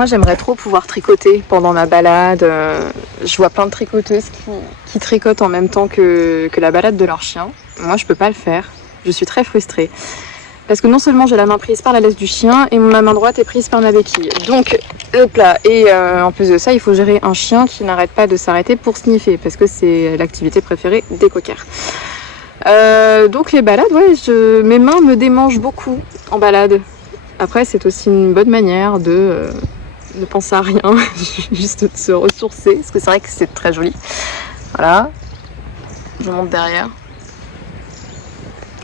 moi j'aimerais trop pouvoir tricoter pendant ma balade. Je vois plein de tricoteuses qui tricotent en même temps que la balade de leur chien. Moi je peux pas le faire, je suis très frustrée. Parce que non seulement j'ai la main prise par la laisse du chien et ma main droite est prise par ma béquille. Donc, hop là. Et en plus de ça, il faut gérer un chien qui n'arrête pas de s'arrêter pour sniffer. Parce que c'est l'activité préférée des coquers. Donc les balades, ouais, mes mains me démangent beaucoup en balade. Après, c'est aussi une bonne manière de ne penser à rien. Juste de se ressourcer. Parce que c'est vrai que c'est très joli. Voilà. Je monte derrière.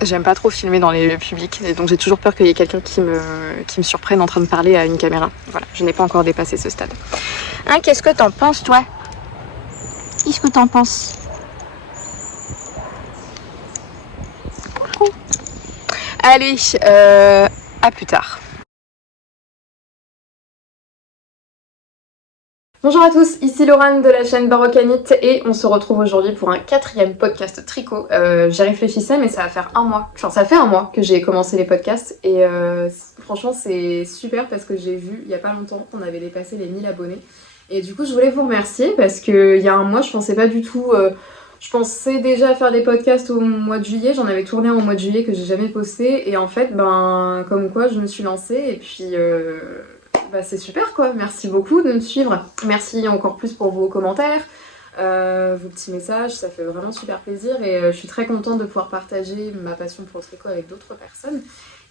J'aime pas trop filmer dans les lieux publics et donc j'ai toujours peur qu'il y ait quelqu'un qui me surprenne en train de parler à une caméra. Voilà, je n'ai pas encore dépassé ce stade. Hein, qu'est-ce que t'en penses, toi? Qu'est-ce que t'en penses? Allez, à plus tard. Bonjour à tous, ici Laurane de la chaîne Barocanite et on se retrouve aujourd'hui pour un 4e podcast tricot. J'y réfléchissais mais ça va faire un mois, enfin ça fait un mois que j'ai commencé les podcasts et franchement c'est super parce que j'ai vu il y a pas longtemps qu'on avait dépassé les 1000 abonnés et du coup je voulais vous remercier parce qu'il y a un mois je pensais pas du tout, je pensais déjà faire des podcasts au mois de juillet, j'en avais tourné un au mois de juillet que j'ai jamais posté et en fait comme quoi je me suis lancée et puis... c'est super quoi, merci beaucoup de me suivre, merci encore plus pour vos commentaires, vos petits messages, ça fait vraiment super plaisir et je suis très contente de pouvoir partager ma passion pour le tricot avec d'autres personnes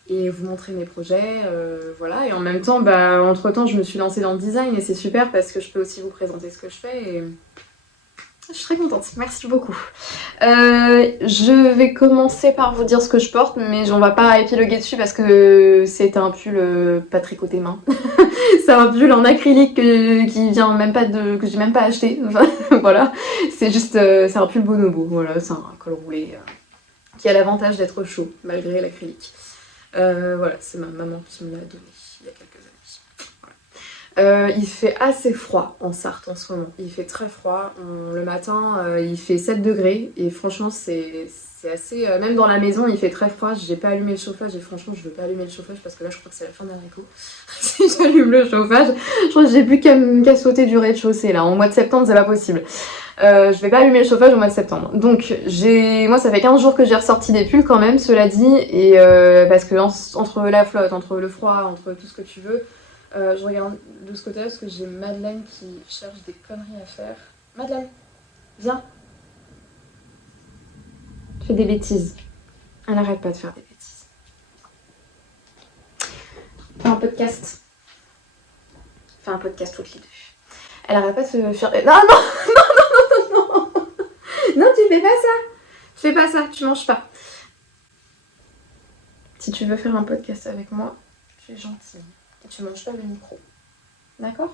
et vous montrer mes projets, voilà, et en même temps, entre temps je me suis lancée dans le design et c'est super parce que je peux aussi vous présenter ce que je fais et... Je suis très contente, merci beaucoup. Je vais commencer par vous dire ce que je porte, mais on va pas épiloguer dessus parce que c'est un pull pas tricoté main. C'est un pull en acrylique qui vient même pas que j'ai même pas acheté. Enfin, voilà, c'est juste, c'est un pull bonobo. Voilà, c'est un col roulé qui a l'avantage d'être chaud malgré l'acrylique. Voilà, c'est ma maman qui me l'a donné il y a quelques années. Il fait assez froid en Sarthe en ce moment, il fait très froid, le matin il fait 7 degrés et franchement c'est assez, même dans la maison il fait très froid, j'ai pas allumé le chauffage et franchement je veux pas allumer le chauffage parce que là je crois que c'est la fin d'un haricots. Si j'allume le chauffage, je crois que j'ai plus qu'à sauter du rez-de-chaussée là, en mois de septembre c'est pas possible. Je vais pas allumer le chauffage au mois de septembre. Donc moi ça fait 15 jours que j'ai ressorti des pulls quand même, cela dit, et parce que entre la flotte, entre le froid, entre tout ce que tu veux, je regarde de ce côté-là parce que j'ai Madeleine qui cherche des conneries à faire. Madeleine, viens. Tu fais des bêtises. Elle n'arrête pas de faire des bêtises. Fais un podcast. Fais un podcast toutes les deux. Elle arrête pas de se faire... Non, non, non, non, non, non. Non, tu fais pas ça. Tu fais pas ça, tu manges pas. Si tu veux faire un podcast avec moi, tu es gentille. Tu manges pas le micro. D'accord?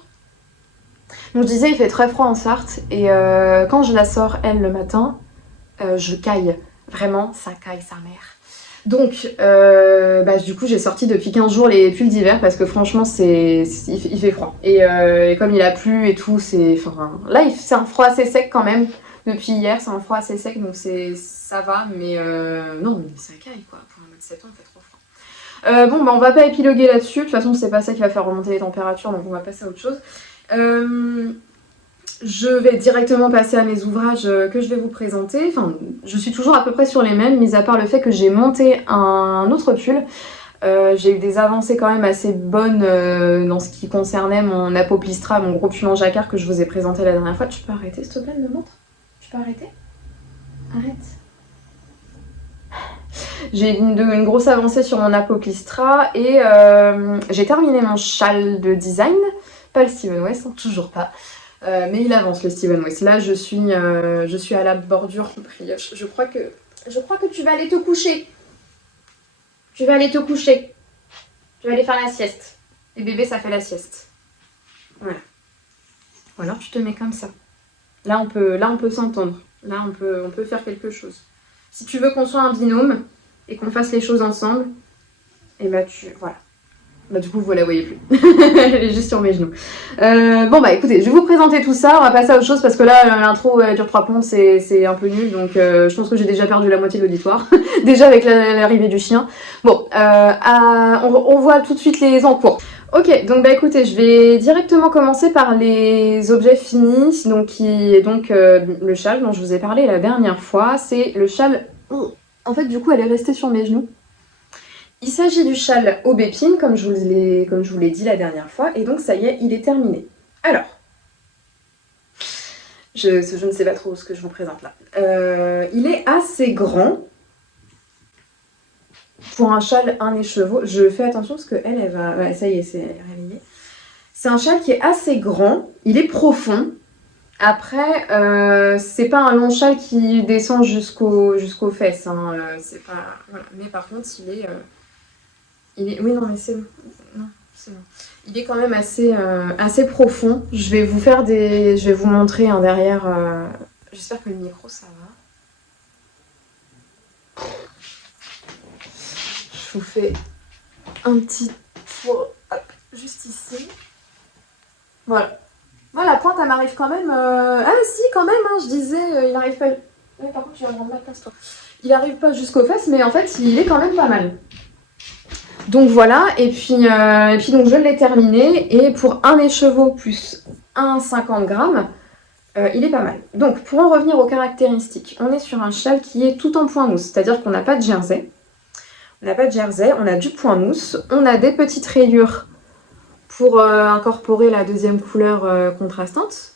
Donc je disais, il fait très froid en Sarthe et quand je la sors, elle, le matin, je caille. Vraiment, ça caille sa mère. Donc, du coup, j'ai sorti depuis 15 jours les pulls d'hiver parce que franchement, il fait froid. Et comme il a plu et tout, là, c'est un froid assez sec quand même. Depuis hier, c'est un froid assez sec, donc ça va, mais non, mais ça caille quoi. Pour un mois de septembre, il fait trop froid. On va pas épiloguer là-dessus, de toute façon c'est pas ça qui va faire remonter les températures, donc on va passer à autre chose. Je vais directement passer à mes ouvrages que je vais vous présenter. Enfin, je suis toujours à peu près sur les mêmes, mis à part le fait que j'ai monté un autre pull. J'ai eu des avancées quand même assez bonnes dans ce qui concernait mon apoplistra, mon gros pull en jacquard que je vous ai présenté la dernière fois. Tu peux arrêter s'il te plaît, me montre? Tu peux arrêter? Arrête. J'ai une grosse avancée sur mon apoplistra et j'ai terminé mon châle de design, pas le Steven West, toujours pas, mais il avance le Steven West. Là je suis à la bordure brioche. Je crois que tu vas aller te coucher. Tu vas aller te coucher. Tu vas aller faire la sieste. Les bébés ça fait la sieste. Voilà. Ou alors tu te mets comme ça. Là on peut s'entendre. Là on peut faire quelque chose. Si tu veux qu'on soit un binôme et qu'on fasse les choses ensemble, et voilà. Du coup, vous la voyez plus. Elle est juste sur mes genoux. Écoutez, je vais vous présenter tout ça. On va passer à autre chose parce que là, l'intro dure 3 plombs, c'est un peu nul. Donc, je pense que j'ai déjà perdu la moitié de l'auditoire. Déjà avec l'arrivée du chien. On voit tout de suite les encours. Ok, donc bah écoutez, je vais directement commencer par les objets finis, donc qui est donc le châle dont je vous ai parlé la dernière fois. C'est le châle... Oh, en fait, du coup, elle est restée sur mes genoux. Il s'agit du châle aubépine, comme je vous l'ai dit la dernière fois, et donc ça y est, il est terminé. Alors, je ne sais pas trop ce que je vous présente là. Il est assez grand. Pour un châle, un écheveau, je fais attention parce qu'elle, elle va... Ouais, ça y est, c'est réveillé. C'est un châle qui est assez grand, il est profond. Après, c'est pas un long châle qui descend jusqu'aux fesses. Hein. C'est pas... Voilà. Mais par contre, il est... Oui, non, mais c'est bon. Non, c'est bon. Il est quand même assez profond. Je vais vous montrer un derrière... J'espère que le micro, ça va. Je vous fais un petit tour, hop, juste ici. Voilà. Voilà, la pointe, elle m'arrive quand même... Ah si, quand même, hein, je disais, il n'arrive pas... Oui, par contre, tu vas me rendre ma place, toi. Il n'arrive pas jusqu'aux fesses, mais en fait, il est quand même pas mal. Donc voilà, et puis donc je l'ai terminé, et pour un écheveau plus un 50 grammes, il est pas mal. Donc, pour en revenir aux caractéristiques, on est sur un châle qui est tout en point mousse, c'est-à-dire qu'on n'a pas de jersey. On n'a pas de jersey, on a du point mousse, on a des petites rayures pour incorporer la deuxième couleur contrastante.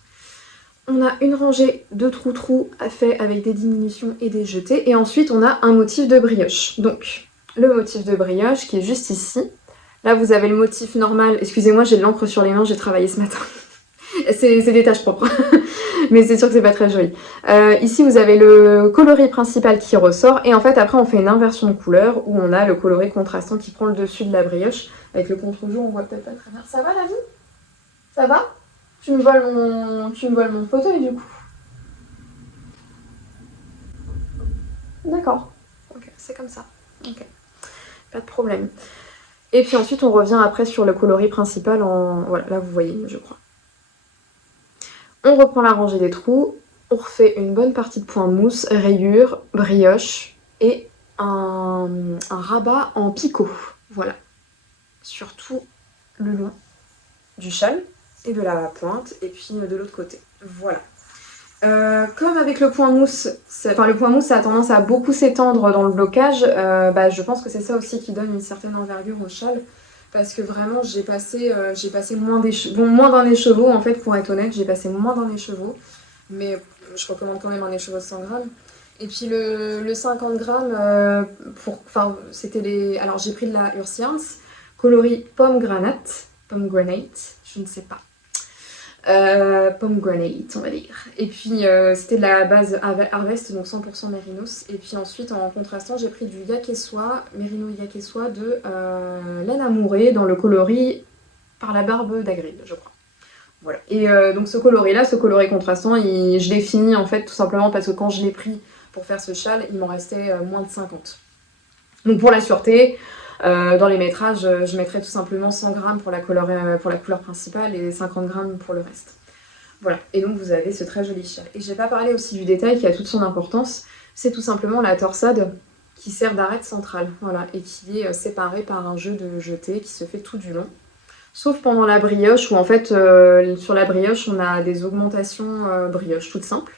On a une rangée de trous-trous fait avec des diminutions et des jetés. Et ensuite, on a un motif de brioche. Donc, le motif de brioche qui est juste ici. Là, vous avez le motif normal. Excusez-moi, j'ai de l'encre sur les mains, j'ai travaillé ce matin. C'est des taches propres. Mais c'est sûr que c'est pas très joli. Ici, vous avez le coloris principal qui ressort. Et en fait, après, on fait une inversion de couleur où on a le coloris contrastant qui prend le dessus de la brioche. Avec le contre-jour, on voit peut-être pas très bien. Ça va, la vie? Ça va? Tu me voles mon fauteuil, du coup. D'accord. Ok, c'est comme ça. Ok. Pas de problème. Et puis ensuite, on revient après sur le coloris principal en... Voilà, là, vous voyez, je crois. On reprend la rangée des trous, on refait une bonne partie de point mousse, rayures, brioche et un rabat en picot. Voilà. Sur tout le long du châle et de la pointe et puis de l'autre côté. Voilà. Comme avec le point mousse, le point mousse ça a tendance à beaucoup s'étendre dans le blocage, je pense que c'est ça aussi qui donne une certaine envergure au châle. Parce que vraiment, j'ai passé moins d'un écheveau, en fait, pour être honnête, j'ai passé moins d'un écheveau. Mais je recommande quand même un écheveau de 100 grammes. Et puis le 50 grammes, c'était les... Alors, j'ai pris de la Ursians, coloris pomegranate, je ne sais pas. Pomegranate, on va dire. Et puis c'était de la base Harvest, donc 100% mérinos. Et puis ensuite, en contrastant, j'ai pris du yaquesois, mérino yaquesois de laine amourée dans le coloris par la barbe d'Agrid, je crois. Voilà. Et donc ce coloris-là, ce coloris contrastant, je l'ai fini en fait tout simplement parce que quand je l'ai pris pour faire ce châle, il m'en restait moins de 50. Donc pour la sûreté, dans les métrages, je mettrais tout simplement 100 grammes pour la couleur principale et 50 grammes pour le reste. Voilà, et donc vous avez ce très joli châle. Et j'ai pas parlé aussi du détail qui a toute son importance, c'est tout simplement la torsade qui sert d'arête centrale, voilà, et qui est séparée par un jeu de jeté qui se fait tout du long. Sauf pendant la brioche, où en fait, sur la brioche, on a des augmentations brioche toutes simples.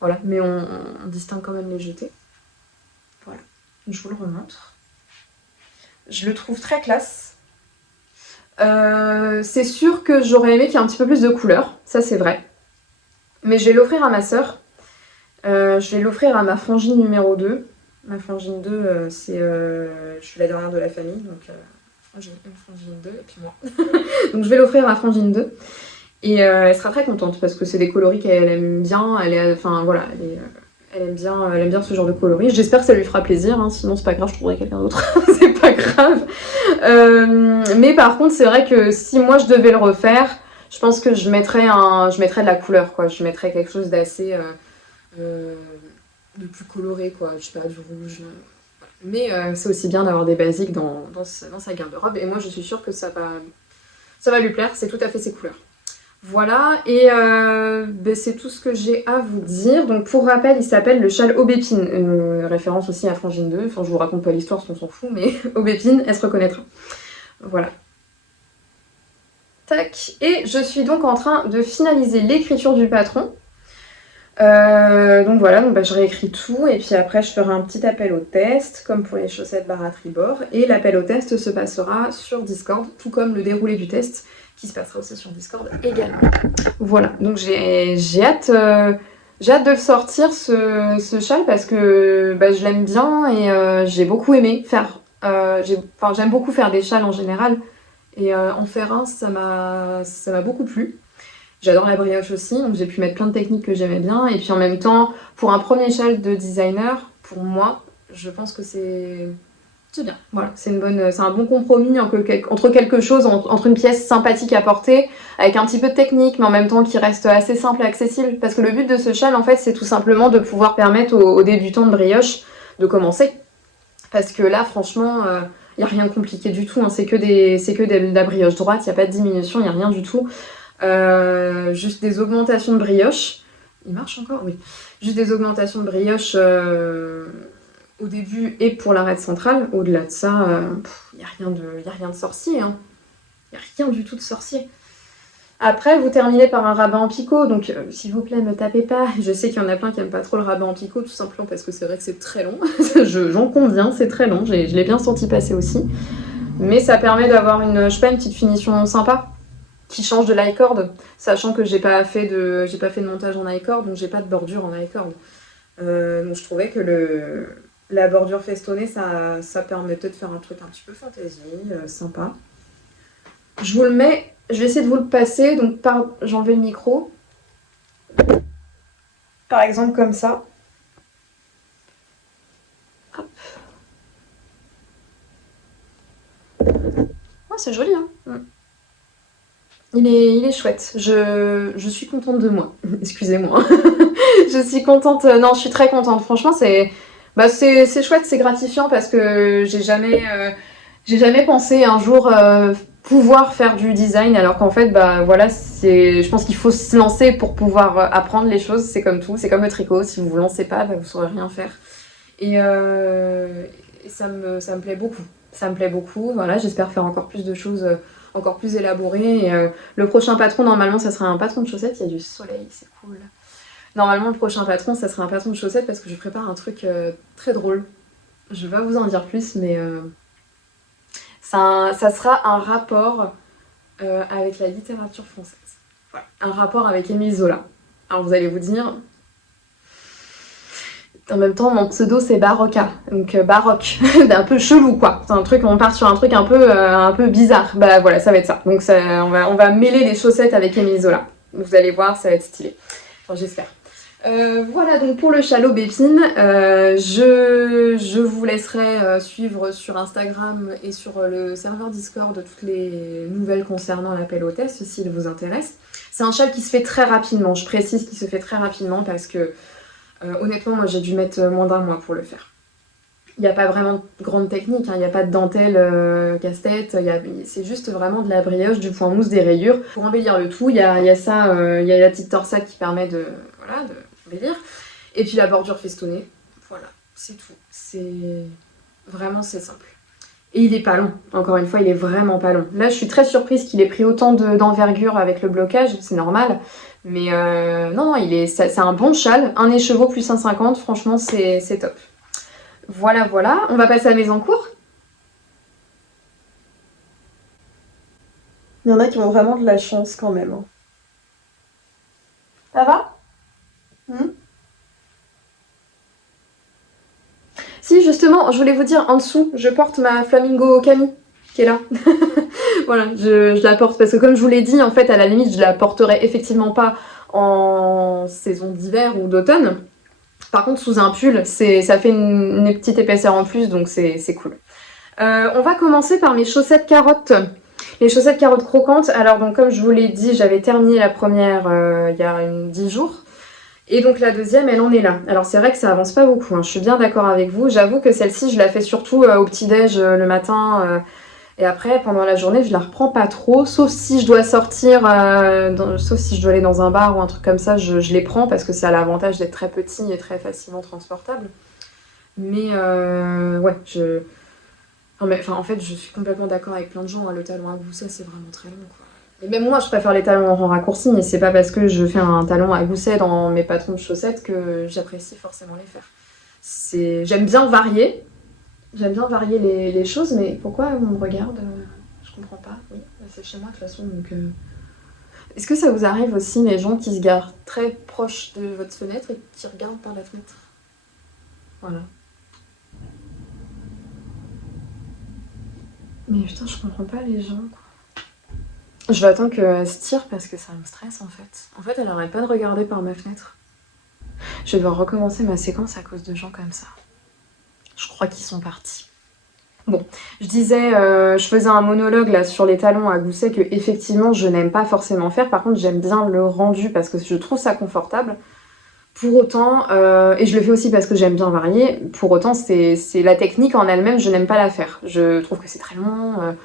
Voilà, mais on distingue quand même les jetés. Voilà, je vous le remontre. Je le trouve très classe. C'est sûr que j'aurais aimé qu'il y ait un petit peu plus de couleurs, ça c'est vrai. Mais je vais l'offrir à ma sœur. Je vais l'offrir à ma frangine numéro 2. Ma frangine 2, je suis la dernière de la famille, donc j'ai une frangine 2 et puis moi. Donc je vais l'offrir à ma frangine 2. Et elle sera très contente parce que c'est des coloris qu'elle aime bien. Elle aime bien ce genre de coloris. J'espère que ça lui fera plaisir, hein, sinon c'est pas grave, je trouverai quelqu'un d'autre. C'est pas grave. Mais par contre, c'est vrai que si moi je devais le refaire, je pense que je mettrais de la couleur, quoi. Je mettrais quelque chose d'assez de plus coloré, quoi. Je sais pas, du rouge. Mais c'est aussi bien d'avoir des basiques dans sa garde-robe. Et moi, je suis sûre que ça va lui plaire. C'est tout à fait ses couleurs. Voilà, et c'est tout ce que j'ai à vous dire. Donc pour rappel, il s'appelle le châle aubépine, une référence aussi à Frangine 2. Enfin, je vous raconte pas l'histoire parce qu'on s'en fout, mais aubépine, elle se reconnaîtra. Voilà. Tac. Et je suis donc en train de finaliser l'écriture du patron. Donc voilà, je réécris tout et puis après je ferai un petit appel au test comme pour les chaussettes barre à tribord et l'appel au test se passera sur Discord tout comme le déroulé du test qui se passera aussi sur Discord également. Voilà, donc j'ai hâte de le sortir ce châle parce que je l'aime bien et j'ai beaucoup aimé faire, j'aime beaucoup faire des châles en général et en faire un ça m'a beaucoup plu. J'adore la brioche aussi, donc j'ai pu mettre plein de techniques que j'aimais bien. Et puis en même temps, pour un premier châle de designer, pour moi, je pense que c'est bien. Voilà, c'est un bon compromis entre quelque chose, entre une pièce sympathique à porter, avec un petit peu de technique, mais en même temps qui reste assez simple et accessible. Parce que le but de ce châle, en fait, c'est tout simplement de pouvoir permettre aux débutants de brioche de commencer. Parce que là, franchement, il n'y a rien de compliqué du tout. Hein. C'est que de la brioche droite, il n'y a pas de diminution, il n'y a rien du tout. Juste des augmentations de brioche. Il marche encore? Oui. Juste des augmentations de brioche au début et pour l'arête centrale. Au-delà de ça, il n'y a rien de sorcier. Hein. Il n'y a rien du tout de sorcier. Après, vous terminez par un rabat en picot, donc s'il vous plaît, me tapez pas. Je sais qu'il y en a plein qui n'aiment pas trop le rabat en picot, tout simplement parce que c'est vrai que c'est très long. J'en conviens, c'est très long, je l'ai bien senti passer aussi. Mais ça permet d'avoir une petite finition sympa qui change de l'i-cord, sachant que j'ai pas fait de montage en i-cord, donc j'ai pas de bordure en i-cord. Donc je trouvais que la bordure festonnée, ça permettait de faire un truc un petit peu fantaisie, sympa. Je vais essayer de vous le passer, donc j'enlève le micro. Par exemple comme ça. Hop. Oh, c'est joli, hein. Il est chouette. Je suis contente de moi. Excusez-moi. Je suis contente. Non, je suis très contente. Franchement, c'est chouette, c'est gratifiant parce que j'ai jamais pensé un jour pouvoir faire du design alors qu'en fait, voilà, je pense qu'il faut se lancer pour pouvoir apprendre les choses. C'est comme tout. C'est comme le tricot. Si vous vous lancez pas, vous saurez rien faire. Et ça me plaît beaucoup. Ça me plaît beaucoup. Voilà, j'espère faire encore plus de choses. Encore plus élaboré. Et, le prochain patron, normalement, ça sera un patron de chaussettes. Il y a du soleil, c'est cool. Normalement, le prochain patron, ça sera un patron de chaussettes parce que je prépare un truc très drôle. Je vais pas vous en dire plus, mais ça sera un rapport avec la littérature française. Voilà. Un rapport avec Émile Zola. Alors vous allez vous dire... En même temps, mon pseudo c'est Barocca, donc baroque, un peu chelou quoi. C'est un truc, on part sur un truc un peu bizarre. Voilà, ça va être ça. Donc on va mêler les chaussettes avec Émile Zola. Vous allez voir, ça va être stylé. Enfin, j'espère. Voilà donc pour le châle aubépine. Je vous laisserai suivre sur Instagram et sur le serveur Discord toutes les nouvelles concernant l'appel au test s'il vous intéresse. C'est un châle qui se fait très rapidement. Je précise qu'il se fait très rapidement parce que honnêtement, moi j'ai dû mettre moins d'un mois pour le faire. Il n'y a pas vraiment de grande technique, hein. Il n'y a pas de dentelle casse-tête, c'est juste vraiment de la brioche, du point mousse, des rayures. Pour embellir le tout, il y a la petite torsade qui permet de embellir. Et puis la bordure festonnée, voilà, c'est tout. C'est simple. Et il est pas long, encore une fois, il est vraiment pas long. Là, je suis très surprise qu'il ait pris autant d'envergure avec le blocage, c'est normal. Mais non, c'est un bon châle, un écheveau plus 1,50, franchement, c'est top. Voilà, on va passer à mes encours. Il y en a qui ont vraiment de la chance quand même. Ça va? Si, justement, je voulais vous dire, en dessous, je porte ma Flamingo Camille, qui est là. Voilà, je la porte parce que comme je vous l'ai dit, en fait, à la limite, je la porterai effectivement pas en saison d'hiver ou d'automne. Par contre, sous un pull, ça fait une petite épaisseur en plus, donc c'est cool. On va commencer par mes chaussettes carottes. Les chaussettes carottes croquantes. Alors, donc, comme je vous l'ai dit, j'avais terminé la première il y a 10 jours. Et donc la deuxième, elle en est là. Alors c'est vrai que ça avance pas beaucoup, hein. Je suis bien d'accord avec vous. J'avoue que celle-ci, je la fais surtout au petit-déj le matin. Et après, pendant la journée, je la reprends pas trop. Sauf si je dois sortir, sauf si je dois aller dans un bar ou un truc comme ça, je les prends parce que ça a l'avantage d'être très petit et très facilement transportable. Mais ouais, en fait, je suis complètement d'accord avec plein de gens. Hein. Le talon à gousset, c'est vraiment très long, quoi. Et même moi, je préfère les talons en rang raccourci, mais c'est pas parce que je fais un talon à gousset dans mes patrons de chaussettes que j'apprécie forcément les faire. J'aime bien varier. J'aime bien varier les choses, mais pourquoi on me regarde? Je comprends pas. Oui, bah, c'est chez moi de toute façon, donc... Est-ce que ça vous arrive aussi, les gens qui se garent très proches de votre fenêtre et qui regardent par la fenêtre? Voilà. Mais putain, je comprends pas les gens, quoi. Je vais attendre qu'elle se tire parce que ça me stresse, en fait. En fait, elle arrête pas de regarder par ma fenêtre. Je vais devoir recommencer ma séquence à cause de gens comme ça. Je crois qu'ils sont partis. Bon, je disais, je faisais un monologue là sur les talons à gousset que effectivement je n'aime pas forcément faire. Par contre, j'aime bien le rendu parce que je trouve ça confortable. Pour autant, et je le fais aussi parce que j'aime bien varier, pour autant, c'est la technique en elle-même, je n'aime pas la faire. Je trouve que c'est très long.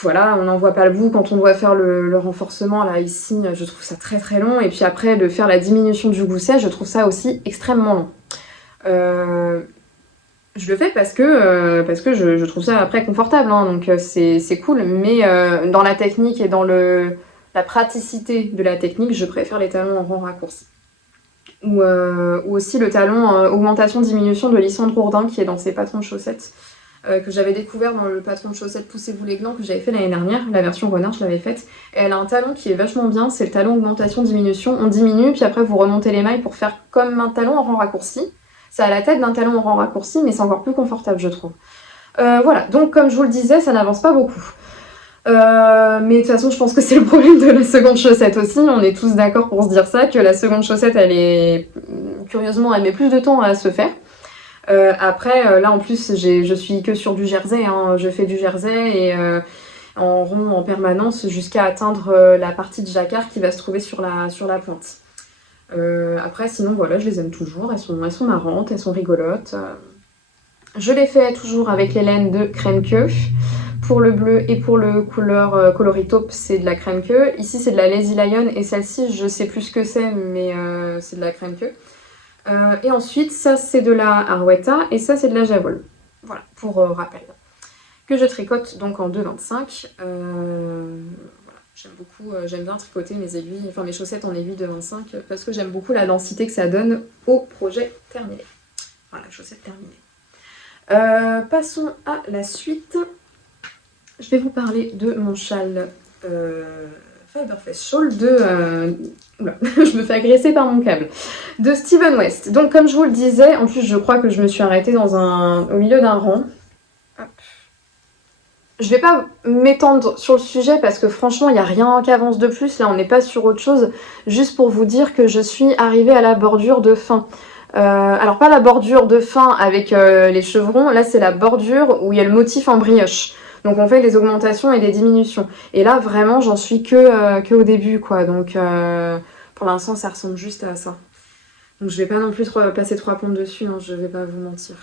Voilà, on n'en voit pas le bout quand on doit faire le renforcement là ici, je trouve ça très très long. Et puis après, de faire la diminution du gousset, je trouve ça aussi extrêmement long. Je le fais parce que je trouve ça après confortable, hein, donc c'est cool, mais dans la technique et dans la praticité de la technique, je préfère les talons en rang raccourci. Ou aussi le talon augmentation-diminution de Lysandre Hourdin qui est dans ses patrons de chaussettes, que j'avais découvert dans le patron de chaussettes Poussez-vous les glands que j'avais fait l'année dernière, la version renard je l'avais faite, et elle a un talon qui est vachement bien, c'est le talon augmentation-diminution, on diminue puis après vous remontez les mailles pour faire comme un talon en rang raccourci. Ça a la tête d'un talon en rang raccourci, mais c'est encore plus confortable, je trouve. Voilà, donc comme je vous le disais, ça n'avance pas beaucoup. Mais de toute façon, je pense que c'est le problème de la seconde chaussette aussi. On est tous d'accord pour se dire ça, que la seconde chaussette, elle est... Curieusement, elle met plus de temps à se faire. Après, là en plus, je suis que sur du jersey. Hein. Je fais du jersey et en rond en permanence jusqu'à atteindre la partie de jacquard qui va se trouver sur la pointe. Après, sinon, voilà, je les aime toujours. Elles sont marrantes, elles sont rigolotes. Je les fais toujours avec les laines de crème queue. Pour le bleu et pour le couleur coloritaupe, c'est de la crème queue. Ici, c'est de la Lazy Lion et celle-ci, je sais plus ce que c'est, mais c'est de la crème queue. Et ensuite, ça, c'est de la Arwetta et ça, c'est de la Javol. Voilà, pour rappel. Que je tricote donc en 2,25. J'aime beaucoup, j'aime bien tricoter mes aiguilles, enfin mes chaussettes en aiguille de 25 parce que j'aime beaucoup la densité que ça donne au projet terminé. Voilà, chaussette terminée. Passons à la suite. Je vais vous parler de mon châle Fiberfest Shawl de... Oula, je me fais agresser par mon câble. De Steven West. Donc comme je vous le disais, en plus je crois que je me suis arrêtée au milieu d'un rang. Hop. Je vais pas m'étendre sur le sujet parce que franchement il n'y a rien qui avance de plus, là on n'est pas sur autre chose, juste pour vous dire que je suis arrivée à la bordure de fin. Alors pas la bordure de fin avec les chevrons, là c'est la bordure où il y a le motif en brioche. Donc on fait des augmentations et des diminutions. Et là vraiment j'en suis que au début quoi, donc pour l'instant ça ressemble juste à ça. Donc je vais pas non plus passer 3 pompes dessus, hein, je vais pas vous mentir.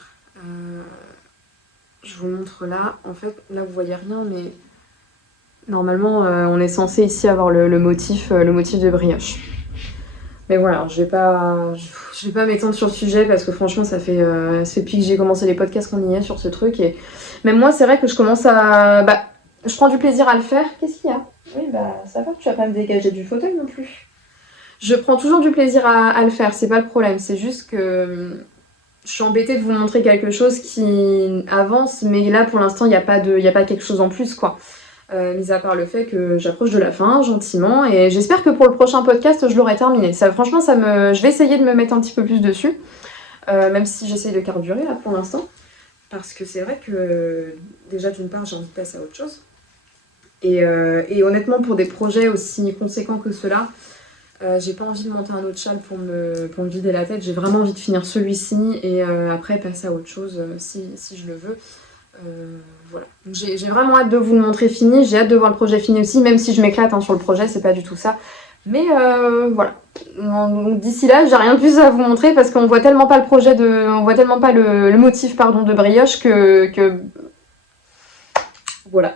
Je vous montre là, en fait, là vous voyez rien, mais normalement on est censé ici avoir le motif de brioche. Mais voilà, je vais pas m'étendre sur le sujet parce que franchement ça fait depuis que j'ai commencé les podcasts qu'on y est sur ce truc. Et même moi c'est vrai que je commence à... je prends du plaisir à le faire. Qu'est-ce qu'il y a? Oui ça va, tu vas pas me dégager du fauteuil non plus. Je prends toujours du plaisir à le faire, c'est pas le problème, c'est juste que... Je suis embêtée de vous montrer quelque chose qui avance, mais là pour l'instant il n'y a pas quelque chose en plus quoi. Mis à part le fait que j'approche de la fin gentiment et j'espère que pour le prochain podcast je l'aurai terminé. Ça, franchement je vais essayer de me mettre un petit peu plus dessus, même si j'essaye de carburer là pour l'instant. Parce que c'est vrai que déjà d'une part j'ai envie de passer à autre chose. Et honnêtement pour des projets aussi conséquents que ceux-là, j'ai pas envie de monter un autre châle pour me vider la tête, j'ai vraiment envie de finir celui-ci et après passer à autre chose si je le veux. Voilà. J'ai vraiment hâte de vous le montrer fini, j'ai hâte de voir le projet fini aussi, même si je m'éclate sur le projet, c'est pas du tout ça. Mais voilà. D'ici là, j'ai rien de plus à vous montrer parce qu'on voit tellement pas le projet on voit tellement pas le motif de brioche que... Voilà.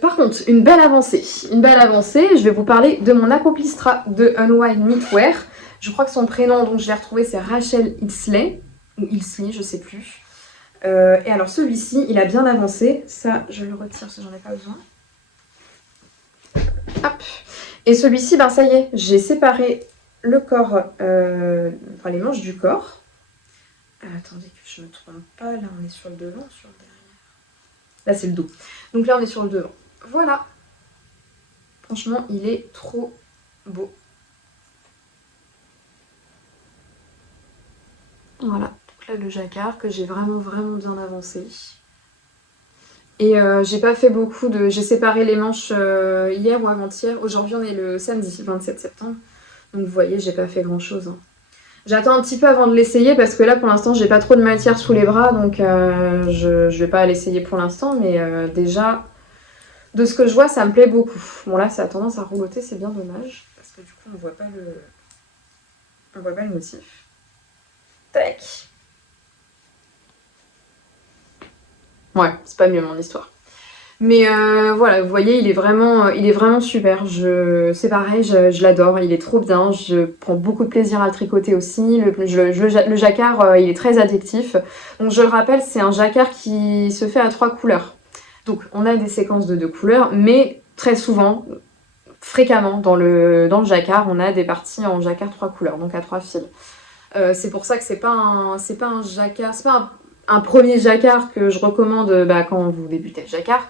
Par contre, une belle avancée, je vais vous parler de mon Apoplistra de Unwind Knitwear. Je crois que son prénom, donc je l'ai retrouvé, c'est Rachel Ilsley, ou Ilsley, je sais plus. Et alors celui-ci, il a bien avancé, ça je le retire parce que j'en ai pas besoin. Hop. Et celui-ci, ben ça y est, j'ai séparé le corps, enfin les manches du corps. Attendez que je me trompe pas, là on est sur le devant, sur le derrière. Là c'est le dos. Donc là on est sur le devant. Voilà. Franchement, il est trop beau. Voilà. Donc là le jacquard que j'ai vraiment bien avancé. Et j'ai pas fait beaucoup de... J'ai séparé les manches hier ou avant-hier. Aujourd'hui on est le samedi 27 septembre. Donc vous voyez, j'ai pas fait grand chose. Hein. J'attends un petit peu avant de l'essayer parce que là pour l'instant j'ai pas trop de matière sous les bras. Donc je vais pas l'essayer pour l'instant. Mais déjà, de ce que je vois, ça me plaît beaucoup. Bon là ça a tendance à roulotter, c'est bien dommage. Parce que du coup on voit pas le motif. Tac. Ouais, c'est pas mieux mon histoire. Mais voilà, vous voyez, il est vraiment super. C'est pareil, je l'adore, il est trop bien. Je prends beaucoup de plaisir à le tricoter aussi. Le jacquard, il est très addictif. Donc je le rappelle, c'est un jacquard qui se fait à 3 couleurs. Donc on a des séquences de 2 couleurs, mais très souvent, fréquemment, dans le jacquard, on a des parties en jacquard 3 couleurs, donc à 3 fils. C'est pour ça que c'est pas un jacquard, c'est pas un premier jacquard que je recommande quand vous débutez le jacquard.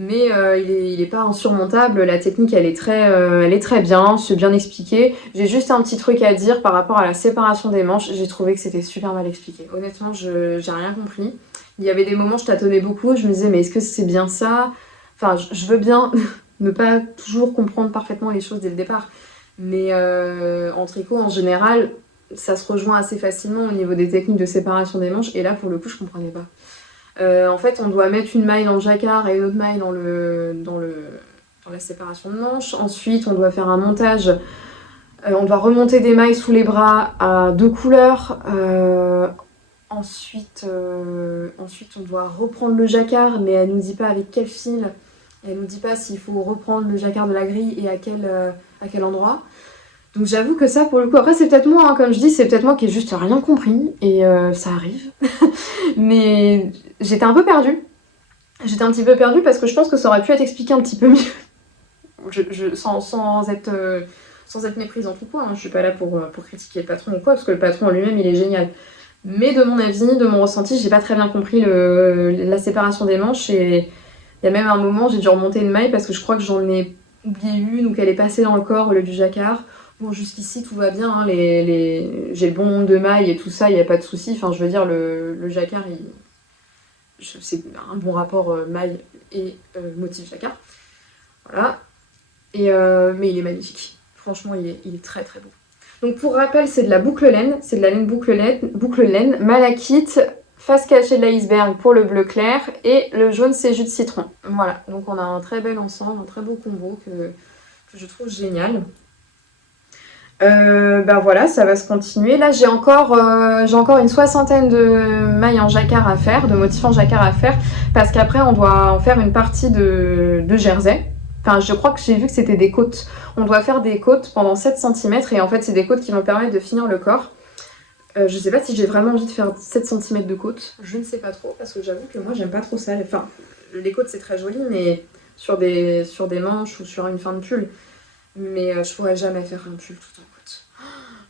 Mais il est pas insurmontable, la technique elle est très bien, c'est bien expliqué. J'ai juste un petit truc à dire par rapport à la séparation des manches, j'ai trouvé que c'était super mal expliqué. Honnêtement, j'ai rien compris. Il y avait des moments, je tâtonnais beaucoup, je me disais mais est-ce que c'est bien ça? Enfin, je veux bien ne pas toujours comprendre parfaitement les choses dès le départ. Mais en tricot, en général, ça se rejoint assez facilement au niveau des techniques de séparation des manches, et là pour le coup je comprenais pas. En fait, on doit mettre une maille dans le jacquard et une autre maille dans la séparation de manches. Ensuite, on doit faire un montage. On doit remonter des mailles sous les bras à 2 couleurs. Ensuite, on doit reprendre le jacquard, mais elle nous dit pas avec quel fil. Elle nous dit pas s'il faut reprendre le jacquard de la grille et à quel endroit. Donc j'avoue que ça, pour le coup, après c'est peut-être moi, hein, comme je dis, c'est peut-être moi qui ai juste rien compris, et ça arrive. Mais j'étais un peu perdue. J'étais un petit peu perdue parce que je pense que ça aurait pu être expliqué un petit peu mieux. Sans être méprisante ou quoi, hein. Je suis pas là pour critiquer le patron ou quoi, parce que le patron en lui-même, il est génial. Mais de mon avis, de mon ressenti, j'ai pas très bien compris la séparation des manches, et il y a même un moment, j'ai dû remonter une maille parce que je crois que j'en ai oublié une ou qu'elle est passée dans le corps au lieu du jacquard. Bon, jusqu'ici tout va bien, hein, j'ai le bon nombre de mailles et tout ça, il n'y a pas de souci. Enfin, je veux dire, le jacquard, c'est un bon rapport maille et motif jacquard. Voilà. Mais il est magnifique. Franchement, il est très très beau. Donc pour rappel, c'est de la boucle laine, c'est de la laine boucle laine, malachite, face cachée de l'iceberg pour le bleu clair, et le jaune c'est jus de citron. Voilà, donc on a un très bel ensemble, un très beau combo que je trouve génial. Voilà, ça va se continuer. Là, j'ai encore une 60aine de mailles en jacquard à faire, de motifs en jacquard à faire, parce qu'après, on doit en faire une partie de jersey. Enfin, je crois que j'ai vu que c'était des côtes. On doit faire des côtes pendant 7 cm, et en fait, c'est des côtes qui vont permettre de finir le corps. Je sais pas si j'ai vraiment envie de faire 7 cm de côtes. Je ne sais pas trop, parce que j'avoue que moi, j'aime pas trop ça. Enfin, les côtes, c'est très joli, mais sur des manches ou sur une fin de pull. Mais je pourrais jamais faire un pull tout en côte.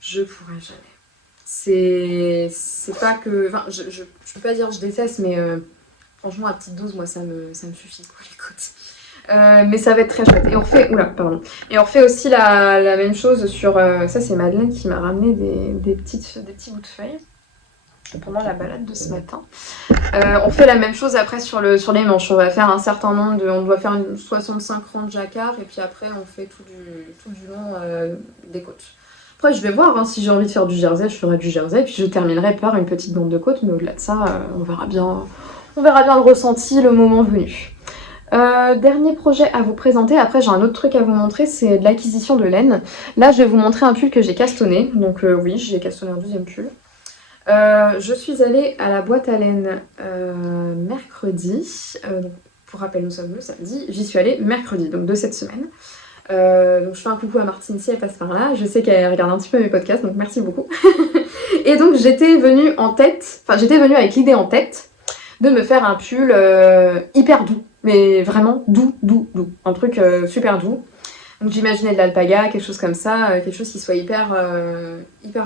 Je pourrais jamais. C'est pas que... Enfin, je peux pas dire que je déteste, mais franchement, à petite dose, moi, ça me suffit, quoi, les côtes. Mais ça va être très chouette. Et on refait... Oula, pardon. Et on refait aussi la même chose sur... ça, c'est Madeleine qui m'a ramené des petits bouts de feuilles pendant la balade de ce matin. On fait la même chose après sur les manches. On va faire un certain nombre on doit faire 65 rangs de jacquard, et puis après on fait tout du long des côtes. Après je vais voir, hein, si j'ai envie de faire du jersey, je ferai du jersey, puis je terminerai par une petite bande de côtes, mais au-delà de ça, on verra bien le ressenti le moment venu. Dernier projet à vous présenter, après j'ai un autre truc à vous montrer, c'est de l'acquisition de laine. Là je vais vous montrer un pull que j'ai castonné, donc oui, j'ai castonné un deuxième pull. Je suis allée à la boîte à laine mercredi, pour rappel nous sommes le samedi, j'y suis allée mercredi, donc de cette semaine. Donc je fais un coucou à Martine si elle passe par là, je sais qu'elle regarde un petit peu mes podcasts, donc merci beaucoup. Et donc j'étais venue avec l'idée en tête de me faire un pull hyper doux, mais vraiment doux, un truc super doux. Donc j'imaginais de l'alpaga, quelque chose comme ça, quelque chose qui soit hyper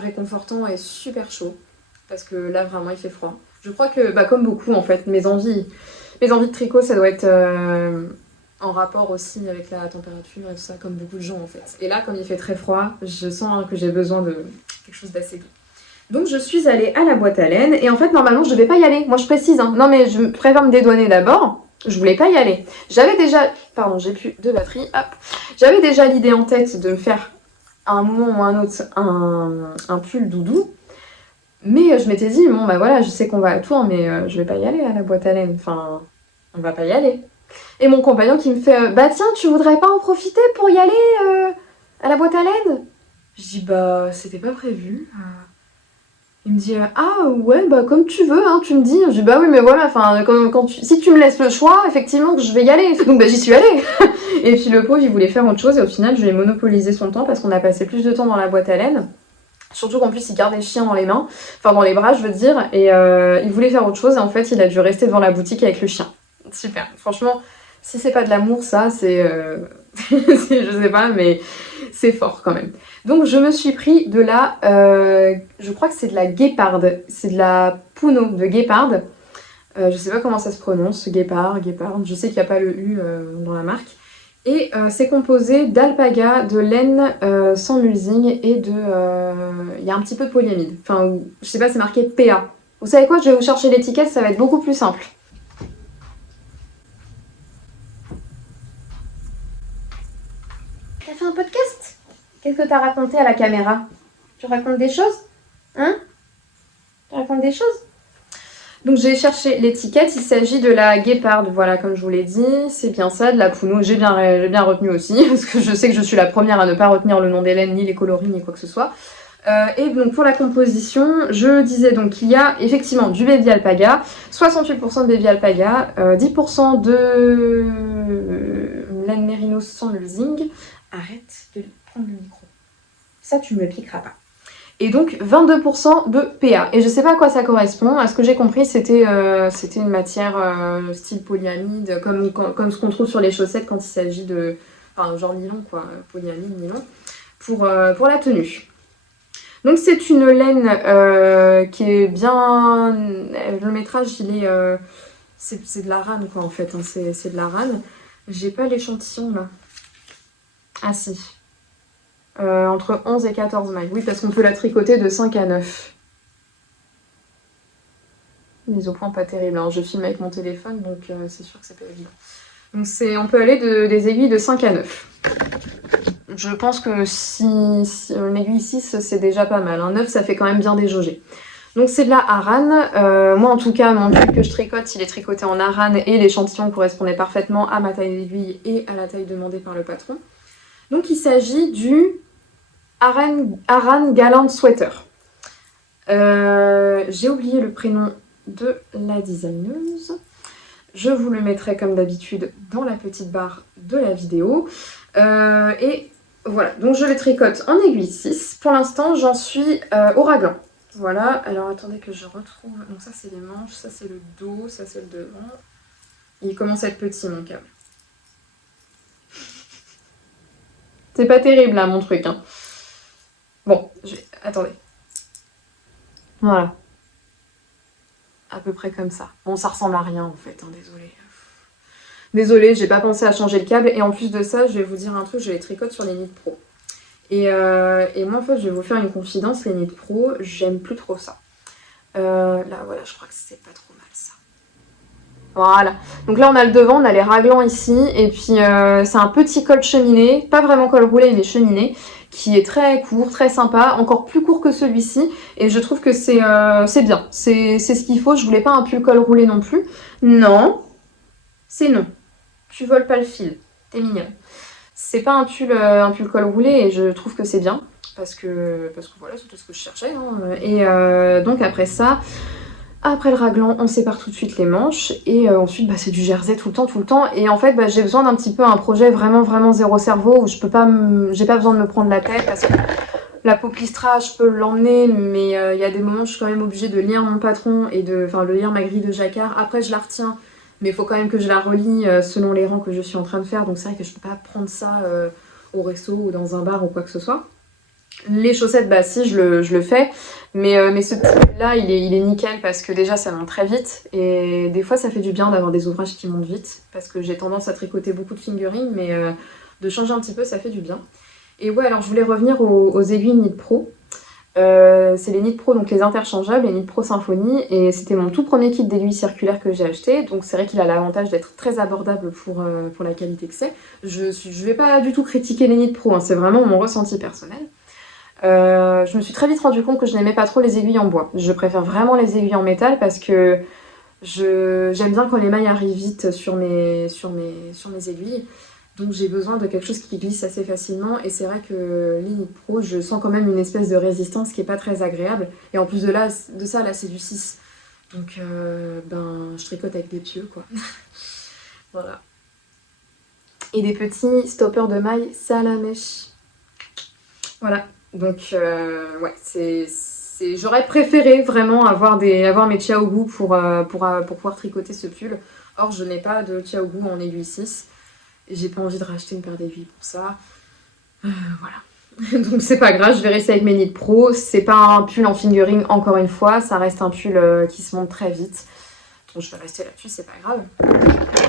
réconfortant et super chaud. Parce que là vraiment il fait froid. Je crois que, comme beaucoup en fait, mes envies de tricot ça doit être en rapport aussi avec la température et tout ça, comme beaucoup de gens en fait. Et là comme il fait très froid, je sens que j'ai besoin de quelque chose d'assez doux. Donc je suis allée à la boîte à laine et en fait normalement je devais pas y aller. Moi je précise, hein. Non mais je préfère me dédouaner d'abord. Je voulais pas y aller. J'avais déjà... Pardon, j'ai plus de batterie. Hop. J'avais déjà l'idée en tête de me faire à un moment ou à un autre un pull doudou. Mais je m'étais dit, bon bah voilà, je sais qu'on va à Tours, mais je vais pas y aller à la boîte à laine. Enfin, on va pas y aller. Et mon compagnon qui me fait, bah tiens, tu voudrais pas en profiter pour y aller à la boîte à laine? Je dis, bah c'était pas prévu. Il me dit ah ouais bah comme tu veux hein, tu me dis. Je dis bah oui mais voilà enfin si tu me laisses le choix effectivement que je vais y aller donc bah j'y suis allée. Et puis le pauvre il voulait faire autre chose et au final je lui ai monopolisé son temps parce qu'on a passé plus de temps dans la boîte à laine. Surtout qu'en plus il gardait le chien dans les mains, enfin dans les bras je veux dire, et il voulait faire autre chose et en fait il a dû rester devant la boutique avec le chien. Super, franchement si c'est pas de l'amour ça c'est je sais pas mais c'est fort quand même. Donc je me suis pris de la, je crois que c'est de la guéparde, c'est de la Puno de guéparde. Je sais pas comment ça se prononce, guéparde, je sais qu'il n'y a pas le U dans la marque. Et c'est composé d'alpaga, de laine sans mulesing et de... Il y a un petit peu de polyamide. Enfin, je sais pas, c'est marqué PA. Vous savez quoi, je vais vous chercher l'étiquette, ça va être beaucoup plus simple. T'as fait un podcast? Qu'est-ce que t'as raconté à la caméra? Tu racontes des choses? Hein? Tu racontes des choses? Donc j'ai cherché l'étiquette, il s'agit de la guéparde, voilà comme je vous l'ai dit, c'est bien ça, de la Puno, j'ai bien retenu aussi, parce que je sais que je suis la première à ne pas retenir le nom des laines, ni les coloris, ni quoi que ce soit. Et donc pour la composition, je disais donc qu'il y a effectivement du baby alpaga, 68% de baby alpaga, 10% de laine mérinos sans mulesing. Arrête de prendre le micro. Ça tu me le piqueras pas. Et donc 22% de PA. Et je sais pas à quoi ça correspond. À ce que j'ai compris, c'était une matière style polyamide, comme ce qu'on trouve sur les chaussettes quand il s'agit de... Enfin, genre nylon quoi, polyamide, nylon, pour la tenue. Donc c'est une laine qui est bien... Le métrage, il est... c'est de la rane quoi en fait, hein. C'est de la rane. J'ai pas l'échantillon là. Ah si. Entre 11 et 14 mailles. Oui, parce qu'on peut la tricoter de 5 à 9. Mise au point pas terrible, hein. Je filme avec mon téléphone, donc c'est sûr que c'est pas évident. Donc on peut aller des aiguilles de 5 à 9. Je pense que si une aiguille 6, c'est déjà pas mal. Un 9, ça fait quand même bien déjauger. Donc c'est de la harane. Moi en tout cas, mon pull que je tricote, il est tricoté en harane et l'échantillon correspondait parfaitement à ma taille d'aiguille et à la taille demandée par le patron. Donc il s'agit du Aran Gallant Sweater. J'ai oublié le prénom de la designeuse. Je vous le mettrai comme d'habitude dans la petite barre de la vidéo. Et voilà, donc je les tricote en aiguille 6. Pour l'instant, j'en suis au raglan. Voilà, alors attendez que je retrouve... Donc ça c'est les manches, ça c'est le dos, ça c'est le devant. Il commence à être petit mon câble. C'est pas terrible là mon truc, hein. Bon, attendez. Voilà. À peu près comme ça. Bon, ça ressemble à rien en fait, hein, désolé. Désolée, j'ai pas pensé à changer le câble. Et en plus de ça, je vais vous dire un truc, je les tricote sur les Knit Pro. Et moi en fait, je vais vous faire une confidence, les Knit Pro, j'aime plus trop ça. Là, voilà, je crois que c'est pas trop mal ça. Voilà. Donc là, on a le devant, on a les raglans ici. Et puis, c'est un petit col cheminé. Pas vraiment col roulé, mais cheminé. Qui est très court, très sympa. Encore plus court que celui-ci. Et je trouve que c'est bien. C'est ce qu'il faut. Je voulais pas un pull col roulé non plus. Non. C'est non. Tu voles pas le fil. T'es mignonne. C'est pas un pull col roulé et je trouve que c'est bien. Parce que voilà, c'est tout ce que je cherchais. Hein. Et donc après ça... Après le raglan, on sépare tout de suite les manches et ensuite bah, c'est du jersey tout le temps et en fait bah, j'ai besoin d'un petit peu un projet vraiment zéro cerveau où j'ai pas besoin de me prendre la tête parce que la Poplistra je peux l'emmener mais il y a des moments où je suis quand même obligée de lire mon patron et de lire ma grille de jacquard. Après je la retiens mais il faut quand même que je la relie selon les rangs que je suis en train de faire donc c'est vrai que je peux pas prendre ça au resto ou dans un bar ou quoi que ce soit. Les chaussettes, bah si, je le fais, mais ce pull-là, il est nickel parce que déjà, ça monte très vite, et des fois, ça fait du bien d'avoir des ouvrages qui montent vite, parce que j'ai tendance à tricoter beaucoup de fingering, mais de changer un petit peu, ça fait du bien. Et ouais, alors je voulais revenir aux aiguilles Knit Pro. C'est les Knit Pro, donc les interchangeables, les Knit Pro Symphony, et c'était mon tout premier kit d'aiguilles circulaires que j'ai acheté, donc c'est vrai qu'il a l'avantage d'être très abordable pour la qualité que c'est. Je vais pas du tout critiquer les Knit Pro, hein, c'est vraiment mon ressenti personnel. Je me suis très vite rendu compte que je n'aimais pas trop les aiguilles en bois. Je préfère vraiment les aiguilles en métal parce que j'aime bien quand les mailles arrivent vite sur mes aiguilles. Donc j'ai besoin de quelque chose qui glisse assez facilement, et c'est vrai que les Knit Pro, je sens quand même une espèce de résistance qui est pas très agréable. Et en plus de ça, là c'est du 6. Donc je tricote avec des pieux quoi. Voilà. Et des petits stoppers de mailles Salamèche. Voilà. Donc ouais, j'aurais préféré vraiment avoir mes Xiaogu pour pouvoir tricoter ce pull. Or je n'ai pas de Xiaogu en aiguille 6. Et j'ai pas envie de racheter une paire d'aiguilles pour ça. Voilà. Donc c'est pas grave, je vais rester avec mes Knit Pro. C'est pas un pull en fingering encore une fois, ça reste un pull qui se monte très vite. Donc je vais rester là-dessus, c'est pas grave.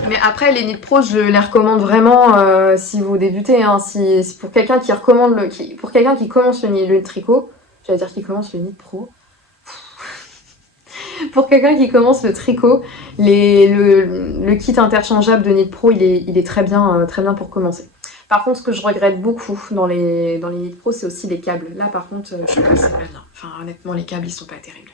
Mais après, les Knit Pro, je les recommande vraiment si vous débutez. Hein, si pour quelqu'un qui commence le tricot, j'allais dire qui commence le Knit Pro. Pour quelqu'un qui commence le tricot, le kit interchangeable de Knit Pro, il est très bien pour commencer. Par contre, ce que je regrette beaucoup dans les Knit Pro, c'est aussi les câbles. Là, par contre, je trouve que c'est pas bien. Enfin, honnêtement, les câbles, ils sont pas terribles.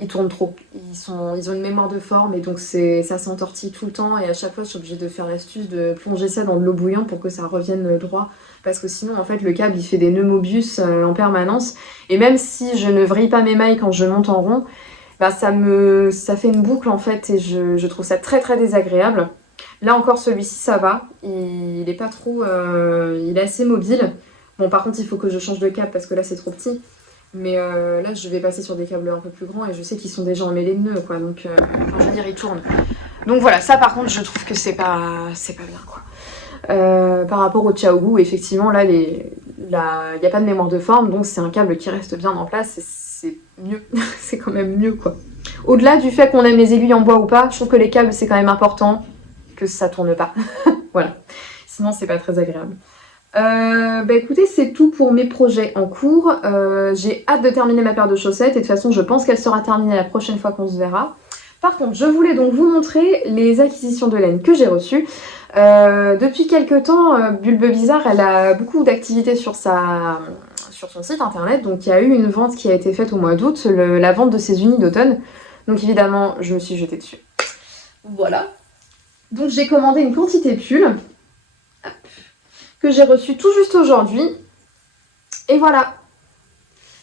Ils tournent trop. Ils ont une mémoire de forme, et donc ça s'entortille tout le temps. Et à chaque fois, je suis obligée de faire l'astuce de plonger ça dans de l'eau bouillante pour que ça revienne droit. Parce que sinon, en fait, le câble, il fait des nœuds Mobius en permanence. Et même si je ne vrille pas mes mailles quand je monte en rond, bah ça fait une boucle en fait, et je trouve ça très très désagréable. Là encore, celui-ci ça va, il est pas trop, il est assez mobile. Bon, par contre il faut que je change de câble parce que là c'est trop petit, mais là je vais passer sur des câbles un peu plus grands, et je sais qu'ils sont déjà emmêlés de nœuds quoi, donc enfin, je veux dire ils tournent. Donc voilà, ça par contre je trouve que c'est pas bien quoi. Par rapport au Xiaogu, effectivement là il n'y a pas de mémoire de forme, donc c'est un câble qui reste bien en place, et c'est mieux, c'est quand même mieux quoi. Au-delà du fait qu'on aime les aiguilles en bois ou pas, je trouve que les câbles c'est quand même important que ça tourne pas. Voilà, sinon c'est pas très agréable. Bah écoutez, c'est tout pour mes projets en cours. J'ai hâte de terminer ma paire de chaussettes, et de toute façon je pense qu'elle sera terminée la prochaine fois qu'on se verra. Par contre, je voulais donc vous montrer les acquisitions de laine que j'ai reçues. Depuis quelques temps, Bulbe Bizarre, elle a beaucoup d'activités sur son site internet. Donc il y a eu une vente qui a été faite au mois d'août, la vente de ses unis d'automne. Donc évidemment, je me suis jetée dessus. Voilà. Donc j'ai commandé une quantité de pulls que j'ai reçue tout juste aujourd'hui. Et voilà.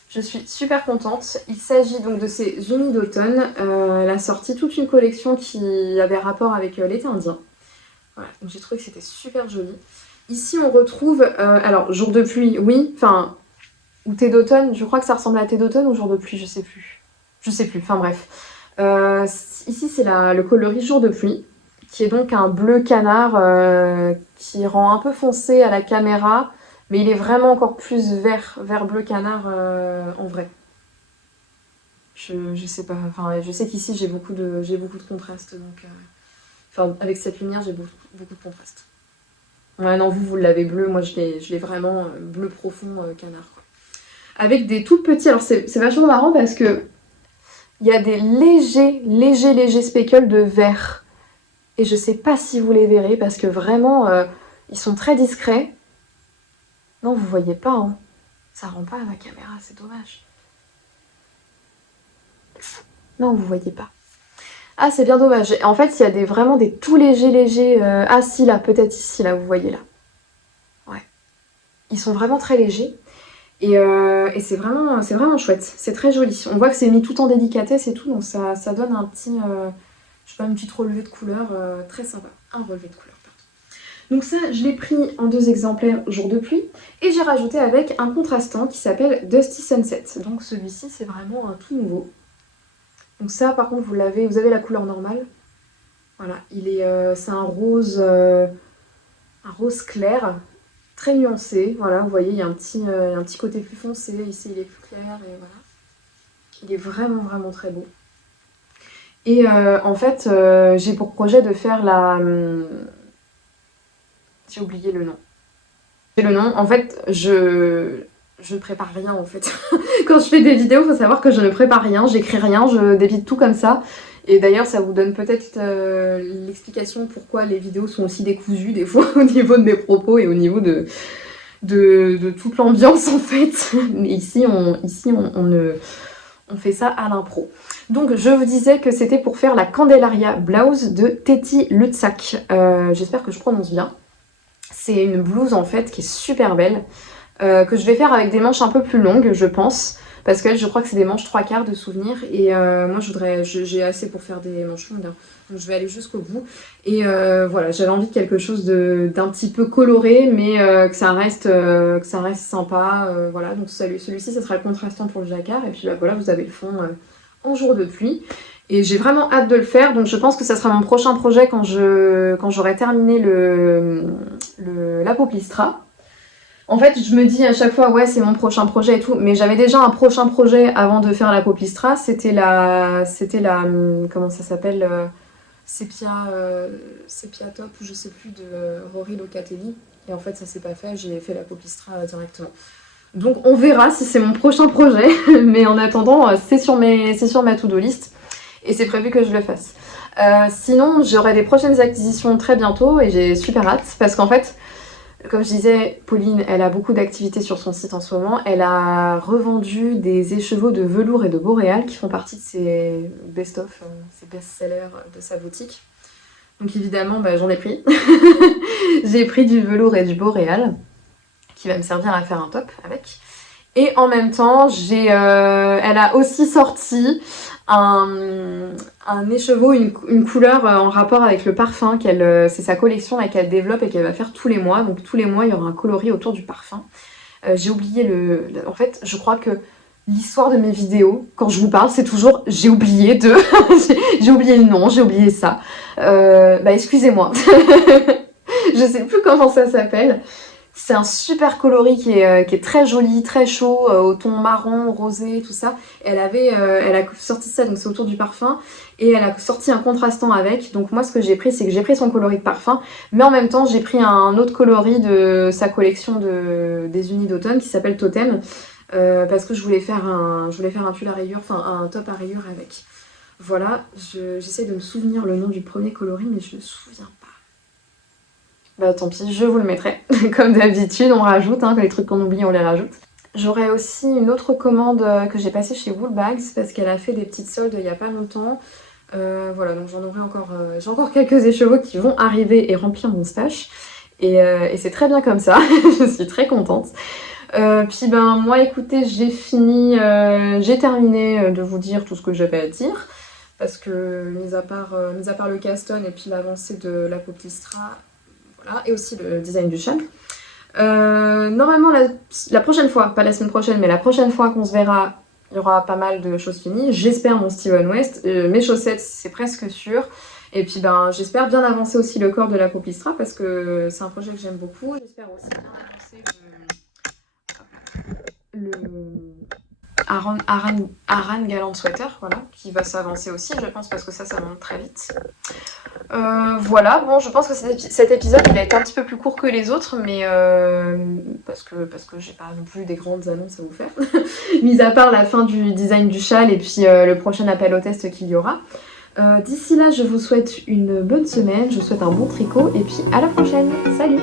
Je suis super contente. Il s'agit donc de ces unis d'automne. Elle a sorti toute une collection qui avait rapport avec l'été indien. Voilà, donc j'ai trouvé que c'était super joli. Ici on retrouve, alors jour de pluie, oui, enfin, ou thé d'automne, je crois que ça ressemble à thé d'automne ou jour de pluie, je sais plus. Je sais plus, enfin bref. Ici c'est le coloris jour de pluie, qui est donc un bleu canard qui rend un peu foncé à la caméra, mais il est vraiment encore plus vert bleu canard en vrai. Je sais pas, enfin je sais qu'ici j'ai beaucoup de contraste, donc enfin avec cette lumière j'ai beaucoup de contraste. Ouais non, vous l'avez bleu, moi je l'ai vraiment bleu profond canard quoi. Avec des tout petits, alors c'est vachement marrant parce que il y a des légers speckles de vert. Et je sais pas si vous les verrez parce que vraiment, ils sont très discrets. Non, vous voyez pas, hein. Ça rend pas à ma caméra, c'est dommage. Non, vous voyez pas. Ah, c'est bien dommage. En fait, il y a vraiment des tout légers. Ah si, là, peut-être ici, là, vous voyez là. Ouais. Ils sont vraiment très légers. Et c'est vraiment chouette. C'est très joli. On voit que c'est mis tout en délicatesse et tout, donc ça donne un petit... je sais pas, une petite relevée de couleur très sympa. Un relevé de couleur, pardon. Donc ça, je l'ai pris en 2 exemplaires jour de pluie. Et j'ai rajouté avec un contrastant qui s'appelle Dusty Sunset. Donc celui-ci, c'est vraiment un tout nouveau. Donc ça, par contre, vous avez la couleur normale. Voilà, c'est un rose clair. très nuancé. Voilà, vous voyez, il y a un petit côté plus foncé. Ici, il est plus clair et voilà. Il est vraiment, vraiment très beau. Et en fait, j'ai pour projet de faire la... J'ai oublié le nom. En fait, je ne prépare rien en fait. Quand je fais des vidéos, il faut savoir que je ne prépare rien, j'écris rien, je débite tout comme ça. Et d'ailleurs, ça vous donne peut-être l'explication pourquoi les vidéos sont aussi décousues des fois au niveau de mes propos et au niveau de toute l'ambiance en fait. Mais ici, on fait ça à l'impro. Donc je vous disais que c'était pour faire la Candelaria Blouse de Teti Lutzak. J'espère que je prononce bien. C'est une blouse en fait qui est super belle, que je vais faire avec des manches un peu plus longues je pense, parce que je crois que c'est des manches 3/4 de souvenir et moi j'ai assez pour faire des manches longues, hein. Donc je vais aller jusqu'au bout et voilà, j'avais envie de quelque chose d'un petit peu coloré mais que ça reste sympa, voilà. Donc celui-ci ça sera le contrastant pour le jacquard et puis bah, voilà, vous avez le fond en jour de pluie. Et j'ai vraiment hâte de le faire, donc je pense que ça sera mon prochain projet quand j'aurai terminé l'apoplistra. En fait, je me dis à chaque fois, ouais, c'est mon prochain projet et tout, mais j'avais déjà un prochain projet avant de faire l'apoplistra, c'était la, comment ça s'appelle, Sepia Top, ou je sais plus, de Rory Locatelli. Et en fait, ça s'est pas fait, j'ai fait l'apoplistra directement. Donc on verra si c'est mon prochain projet, mais en attendant, c'est sur ma to-do list. Et c'est prévu que je le fasse. Sinon, j'aurai des prochaines acquisitions très bientôt et j'ai super hâte parce qu'en fait, comme je disais, Pauline, elle a beaucoup d'activités sur son site en ce moment. Elle a revendu des écheveaux de velours et de boréal qui font partie de ses best-of, ses best-sellers de sa boutique. Donc évidemment, bah, j'en ai pris. J'ai pris du velours et du boréal qui va me servir à faire un top avec. Et en même temps, elle a aussi sorti un écheveau, une couleur en rapport avec le parfum. C'est sa collection là, qu'elle développe et qu'elle va faire tous les mois. Donc tous les mois, il y aura un coloris autour du parfum. J'ai oublié en fait, je crois que l'histoire de mes vidéos, quand je vous parle, c'est toujours j'ai oublié j'ai oublié le nom, j'ai oublié ça. Bah excusez-moi. Je sais plus comment ça s'appelle. C'est un super coloris qui est très joli, très chaud, au ton marron, rosé, tout ça. Elle a sorti ça, donc c'est autour du parfum, et elle a sorti un contrastant avec. Donc moi, ce que j'ai pris, c'est que j'ai pris son coloris de parfum, mais en même temps, j'ai pris un autre coloris de sa collection des unis d'automne qui s'appelle Totem, parce que je voulais faire un pull à rayures, enfin un top à rayures avec. Voilà, j'essaie de me souvenir le nom du premier coloris, mais je me souviens pas. Bah tant pis, je vous le mettrai. Comme d'habitude, on rajoute, hein, les trucs qu'on oublie, on les rajoute. J'aurai aussi une autre commande que j'ai passée chez Woolbags parce qu'elle a fait des petites soldes il y a pas longtemps. Voilà, donc j'en aurai encore, j'ai encore quelques écheveaux qui vont arriver et remplir mon stash. Et c'est très bien comme ça, je suis très contente. Puis ben moi écoutez, j'ai terminé de vous dire tout ce que j'avais à dire. Parce que mis à part le caston et puis l'avancée de l'apoplistra, voilà, et aussi le design du châle. Normalement, la prochaine fois, pas la semaine prochaine, mais la prochaine fois qu'on se verra, il y aura pas mal de choses finies. J'espère mon Steven West. Mes chaussettes, c'est presque sûr. Et puis, ben, j'espère bien avancer aussi le corps de l'apoplistra parce que c'est un projet que j'aime beaucoup. J'espère aussi bien avancer le Aran Galant Sweater, voilà, qui va s'avancer aussi, je pense, parce que ça monte très vite. Voilà, bon, je pense que cet épisode, il a été un petit peu plus court que les autres, mais parce que j'ai pas non plus des grandes annonces à vous faire, mis à part la fin du design du châle et puis le prochain appel au test qu'il y aura. D'ici là, je vous souhaite une bonne semaine, je vous souhaite un bon tricot, et puis à la prochaine, salut!